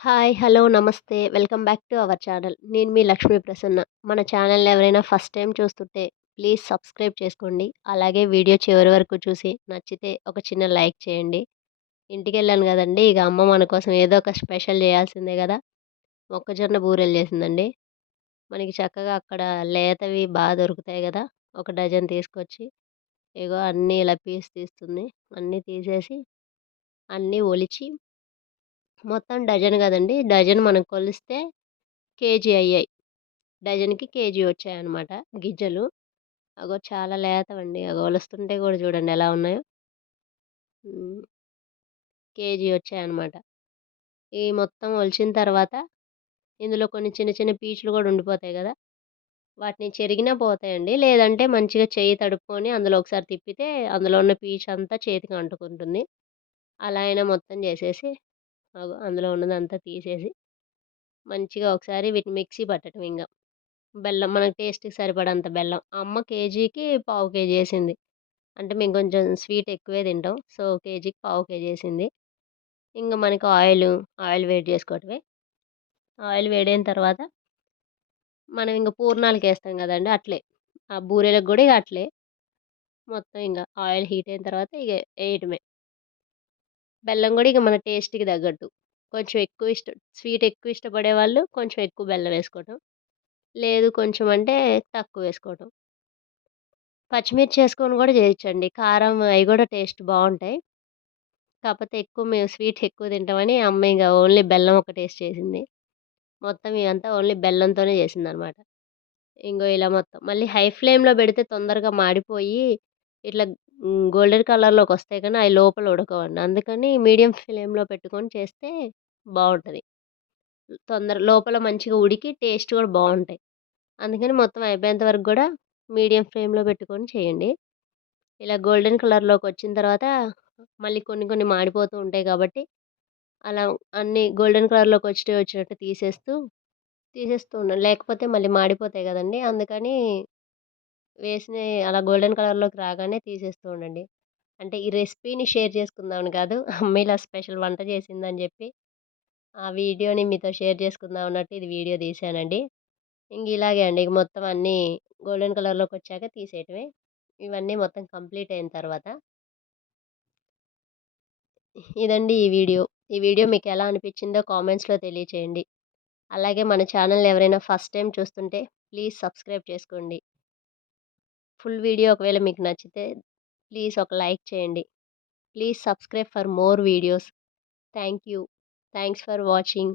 Hi! Hello! నమస్తే! Welcome back to our channel. నేను మీ లక్ష్మీ ప్రసన్న. మన ఛానల్‌ని ఎవరైనా ఫస్ట్ టైం చూస్తుంటే ప్లీజ్ సబ్స్క్రైబ్ చేసుకోండి. అలాగే వీడియో చివరి వరకు చూసి నచ్చితే ఒక చిన్న లైక్ చేయండి. ఇంటికెళ్ళాను కదండి ఇక అమ్మ మన కోసం ఏదో ఒక స్పెషల్ చేయాల్సిందే కదా మొక్కజొన్న బూరెలు చేసిందండి. మనకి చక్కగా అక్కడ లేతవి బాగా దొరుకుతాయి కదా ఒక డజన్ తీసుకొచ్చి, ఇగో అన్నీ ఇలా పీస్ తీస్తుంది. అన్నీ తీసేసి, అన్నీ ఒలిచి మొత్తం డజన్ కదండి డజన్ మనం కొలిస్తే కేజీ అయ్యాయి. డజన్‌కి కేజీ వచ్చాయన్నమాట గిజ్జలు. అగో చాలా లేతవండి. అగో వలుస్తుంటే కూడా చూడండి ఎలా ఉన్నాయో. కేజీ వచ్చాయన్నమాట. ఈ మొత్తం ఒలిచిన తర్వాత ఇందులో కొన్ని చిన్న చిన్న పీచులు కూడా ఉండిపోతాయి కదా వాటిని చెరిగినా పోతాయండి. లేదంటే మంచిగా చేయి తడుపుకొని అందులో ఒకసారి తిప్పితే అందులో ఉన్న పీచు అంతా చేతికి అంటుకుంటుంది. అలా అయినా మొత్తం చేసేసి అందులో ఉన్నదంతా తీసేసి మంచిగా ఒకసారి వీటిని మిక్సీ పట్టడం ఇంకా బెల్లం మనకు టేస్ట్‌కి సరిపడంత బెల్లం. అమ్మ కేజీకి పావు కేజీ వేసింది అంటే మేము కొంచెం స్వీట్ ఎక్కువే తింటాం. సో, కేజీకి పావు కేజీ వేసింది ఇంకా మనకి ఆయిల్ ఆయిల్ వేడి చేసుకోవటమే. ఆయిల్ వేడైన తర్వాత మనం ఇంగ పూర్ణాలకేస్తాం కదండి అట్లే. ఆ బూరెలకు కూడా ఇక అట్లే. మొత్తం ఇంకా ఆయిల్ హీట్ అయిన తర్వాత ఇక వేయటమే బెల్లం కూడా ఇక మన టేస్ట్‌కి తగ్గట్టు. కొంచెం ఎక్కువ ఇష్టం స్వీట్ ఎక్కువ ఇష్టపడే వాళ్ళు కొంచెం ఎక్కువ బెల్లం వేసుకోవటం. లేదు కొంచెం అంటే తక్కువ వేసుకోవటం. పచ్చిమిర్చి వేసుకొని కూడా చేయొచ్చండి. కారం అవి కూడా టేస్ట్ బాగుంటాయి కాకపోతే ఎక్కువ మేము స్వీట్ ఎక్కువ తింటామని అమ్మ ఇంకా ఓన్లీ బెల్లం ఒక టేస్ట్ చేసింది. మొత్తం ఇదంతా ఓన్లీ బెల్లంతోనే చేసింది అనమాట ఇంగో ఇలా మొత్తం. మళ్ళీ హై ఫ్లేమ్‌లో పెడితే తొందరగా మాడిపోయి ఇట్లా గోల్డెన్ కలర్లోకి వస్తాయి కానీ అవి లోపల ఉడకవండి. అందుకని మీడియం ఫ్లేమ్‌లో పెట్టుకొని చేస్తే బాగుంటుంది తొందర లోపల మంచిగా ఉడికి టేస్ట్ కూడా బాగుంటాయి అందుకని మొత్తం అయిపోయేంత వరకు కూడా మీడియం ఫ్లేమ్‌లో పెట్టుకొని చేయండి. ఇలా గోల్డెన్ కలర్లోకి వచ్చిన తర్వాత మళ్ళీ కొన్ని కొన్ని మాడిపోతూ ఉంటాయి కాబట్టి అలా అన్నీ గోల్డెన్ కలర్లోకి వచ్చి వచ్చినట్టు తీసేస్తూ, తీసేస్తూ ఉండాలి. లేకపోతే మళ్ళీ మాడిపోతాయి కదండీ అందుకని వేసినయి అలా గోల్డెన్ కలర్‌లోకి రాగానే తీసేస్తూ ఉండండి. అంటే ఈ రెసిపీని షేర్ చేసుకుందామని కాదు. అమ్మ ఇలా స్పెషల్ వంట చేసిందని చెప్పి ఆ వీడియోని మీతో షేర్ చేసుకుందాం అన్నట్టు ఇది వీడియో తీసానండి ఇంక ఇలాగే అండి. ఇక మొత్తం అన్నీ గోల్డెన్ కలర్లోకి వచ్చాక తీసేయటమే. ఇవన్నీ మొత్తం కంప్లీట్ అయిన తర్వాత ఇదండి ఈ వీడియో. ఈ వీడియో మీకు ఎలా అనిపించిందో కామెంట్స్‌లో తెలియచేయండి. అలాగే మన ఛానల్ ఎవరైనా ఫస్ట్ టైం చూస్తుంటే ప్లీజ్ సబ్స్క్రైబ్ చేసుకోండి. ఫుల్ వీడియో ఒకవేళ మీకు నచ్చితే ప్లీజ్ ఒక లైక్ చేయండి. Please subscribe for more videos. Thank you. Thanks for watching.